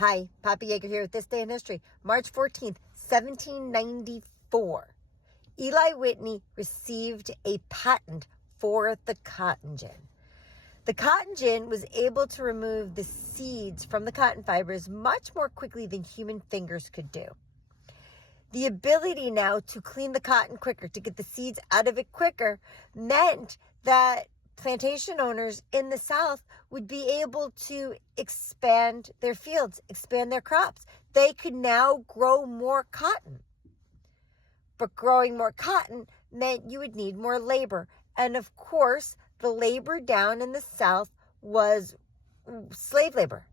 Hi, Papa Yeager here with This Day in History. March 14th, 1794. Eli Whitney received a patent for the cotton gin. The cotton gin was able to remove the seeds from the cotton fibers much more quickly than human fingers could do. The ability now to clean the cotton quicker, to get the seeds out of it quicker, meant that plantation owners in the South would be able to expand their fields, expand their crops. They could now grow more cotton. But growing more cotton meant you would need more labor. And of course, the labor down in the South was slave labor.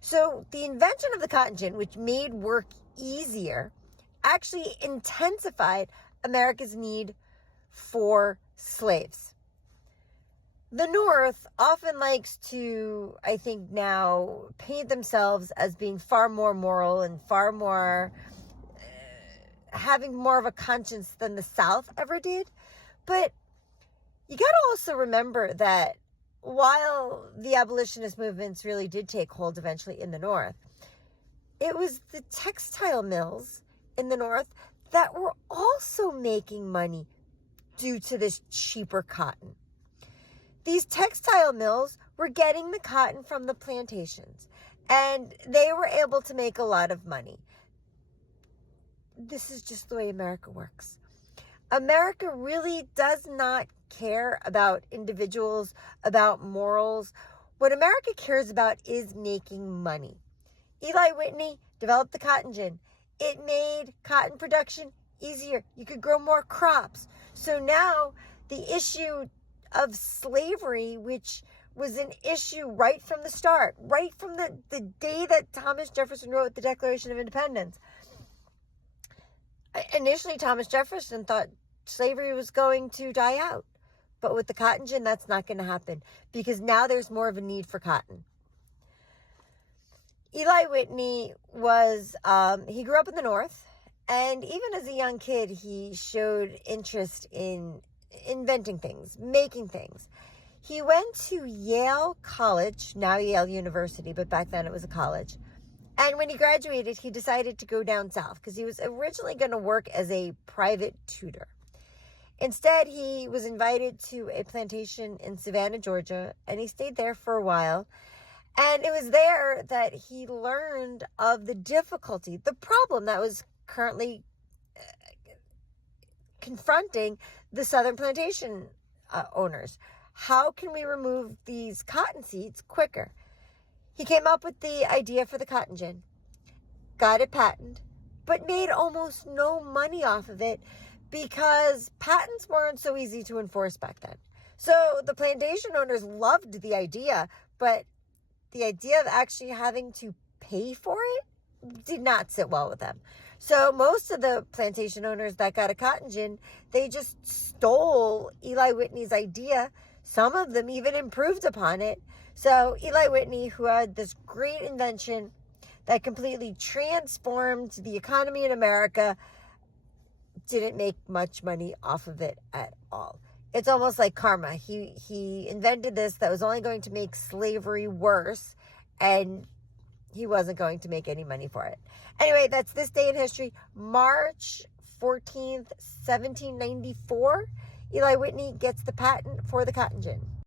So the invention of the cotton gin, which made work easier, actually intensified America's need for slaves. The North often likes to, I think now, paint themselves as being far more moral and far more, having more of a conscience than the South ever did. But you got to also remember that while the abolitionist movements really did take hold eventually in the North, it was the textile mills in the North that were also making money due to this cheaper cotton. These textile mills were getting the cotton from the plantations, and they were able to make a lot of money. This is just the way America works. America really does not care about individuals, about morals. What America cares about is making money. Eli Whitney developed the cotton gin. It made cotton production easier. You could grow more crops. So now the issue of slavery, which was an issue right from the start, right from the day that Thomas Jefferson wrote the Declaration of Independence. Initially, Thomas Jefferson thought slavery was going to die out. But with the cotton gin, that's not going to happen because now there's more of a need for cotton. Eli Whitney he grew up in the North, and even as a young kid, he showed interest in inventing things, making things. He went to Yale College, now Yale University, but back then it was a college. And when he graduated, he decided to go down south because he was originally going to work as a private tutor. Instead, he was invited to a plantation in Savannah, Georgia, and he stayed there for a while. And it was there that he learned of the difficulty, the problem that was currently confronting the southern plantation owners. How can we remove these cotton seeds quicker? He came up with the idea for the cotton gin, got it patented, but made almost no money off of it because patents weren't so easy to enforce back then. So the plantation owners loved the idea, but the idea of actually having to pay for it did not sit well with them. So most of the plantation owners that got a cotton gin, they just stole Eli Whitney's idea. Some of them even improved upon it. So Eli Whitney, who had this great invention that completely transformed the economy in America, didn't make much money off of it at all. It's almost like karma. He invented this that was only going to make slavery worse, and he wasn't going to make any money for it. Anyway, that's This Day in History, March 14th, 1794. Eli Whitney gets the patent for the cotton gin.